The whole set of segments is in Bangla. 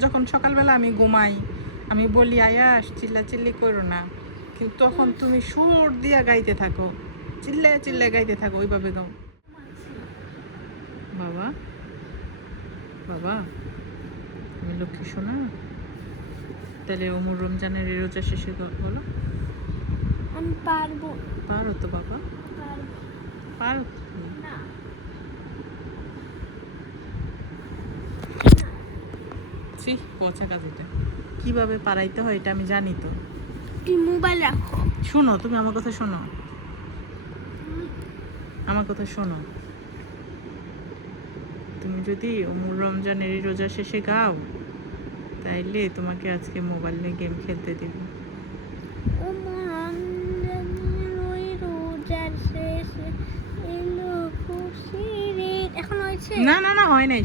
যখন সকালবেলা আমি ঘুমাই আমি বলি আয়াস চিল্লা চিল্লি করো না। কিন্তু তখন তুমি সুর দিয়া গাইতে থাকো। চিল্লে চিল্লে গাইতে থাকো ওইভাবে গাও। বাবা বাবা আমি লক্ষ্মী শোনা তাহলে ওমর রমজানের এই রোজা শেষে বলো। আমি পারব। পারো তো বাবা। পারো তো না। ছি পৌঁছা কাজ এটা কীভাবে পারাইতে হয় এটা আমি জানি তো। মোবাইল রাখো। শোনো তুমি আমার কথা শোনো। আমার কথা শোনো। তুমি যদি অমুর রমজানের এই রোজা শেষে গাও তাইলে তোমাকে আজকে মোবাইল নিয়ে গেম খেলতে দিব। ও মরণের ওই রোজার শেষে এলো খুশির ঈদ। এখন হয়েছে? না না না হয় নাই।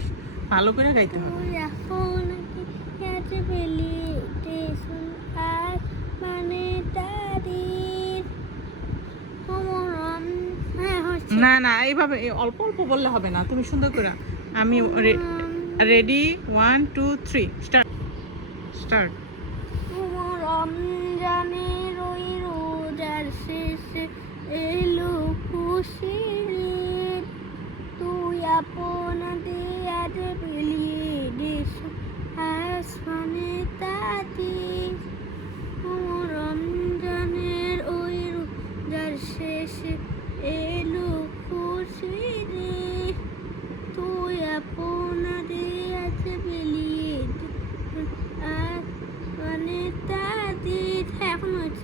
ভালো করে গাইতে হবে তুই এখন কি আজ বেলি উঠেছুন আর মানে তারিখ ও মরণ হ্যাঁ হচ্ছে না না এইভাবে এই অল্প অল্প বললে হবে না তুমি সুন্দর করে। আমি ready one two three start start তোমার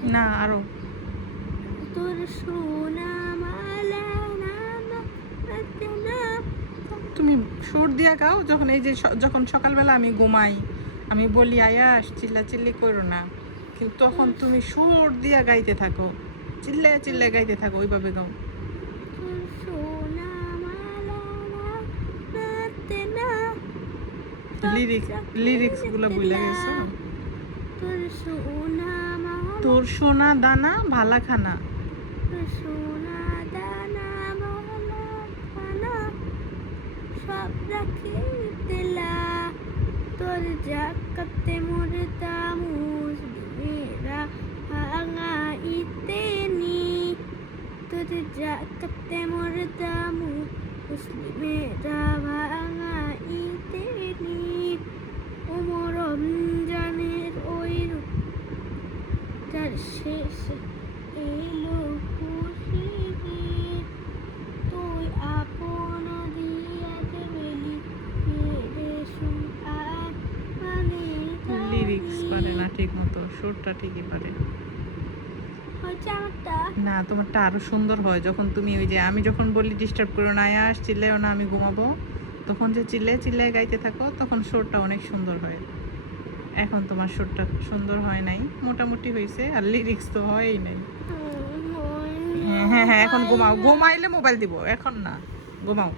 না, আরও। তুমি সুর দিয়া গাও, যখন এই যে যখন সকালবেলা আমি ঘুমাই, আমি বলি আয়াস চিল্লা চিল্লি করো না। কিন্তু তখন তুমি সুর দিয়া গাইতে থাকো। চিল্লে চিল্লে গাইতে থাকো, ওইভাবে গাও। লিরিক্স লিরিক্সগুলো ভুলে গেছো? তোর সোনা তোর সোনা দানা ভালা খানা তোর সোনা দানা সব রাখি তোর মোর মেরা ভাঙা ইতেনি তোর জাকাতে মোর তামু মুসলিমেরা ভাঙা ইতেনি ওমর রমজানের ওই তার শেষে এলো তুই আপন দিয়াতে আর মানে লিরিক্স পারে না ঠিক মতো সুরটা ঠিকই পারে। না তোমারটা আরও সুন্দর হয়। যখন তুমি ওই যে আমি যখন বলি ডিস্টার্ব করো না আয়াস চিল্লেও না আমি ঘুমাবো। তখন যে চিল্লে চিল্লে গাইতে থাকো তখন সুরটা অনেক সুন্দর হয়। এখন তোমার সুরটা সুন্দর হয় নাই। মোটামুটি হয়েছে আর লিরিক্স তো হয়ই নাই। হ্যাঁ হ্যাঁ হ্যাঁ এখন ঘুমাও। ঘুমাইলে মোবাইল দিব এখন না। ঘুমাও।